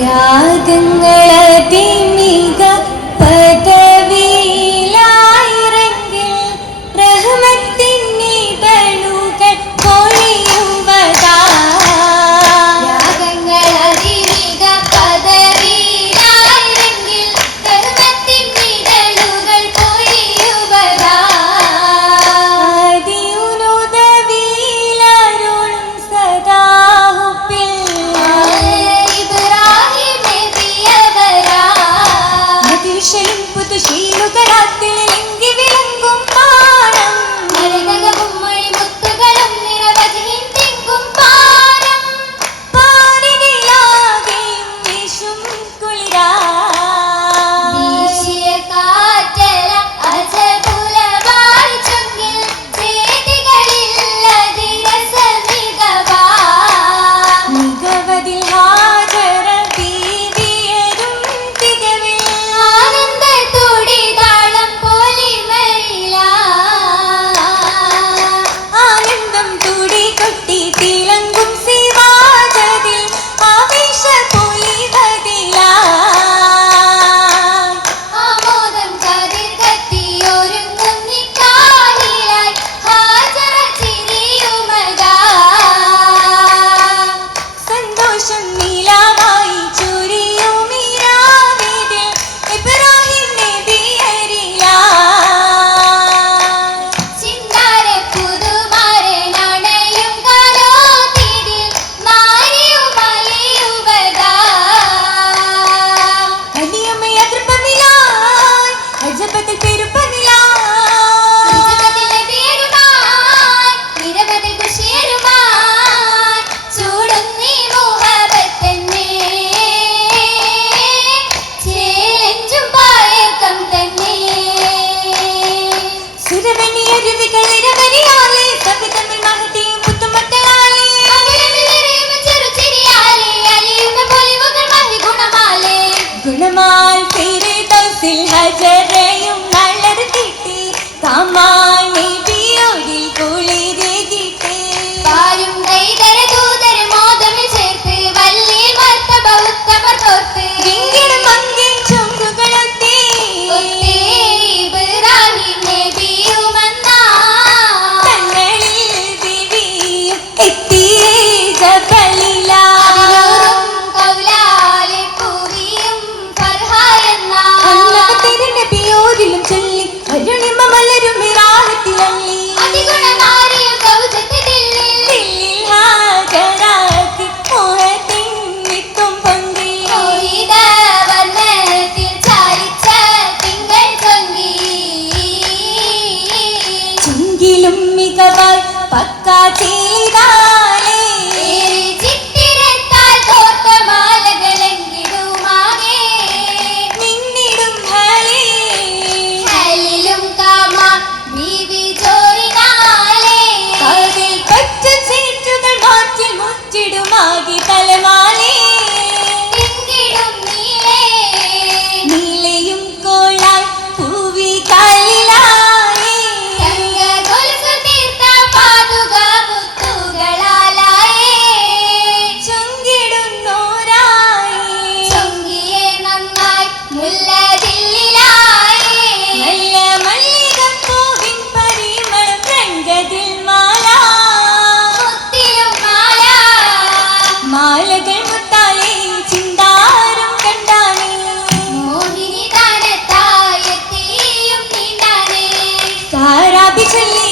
രാഗങ്ങളതിമിക Martín. Bichhli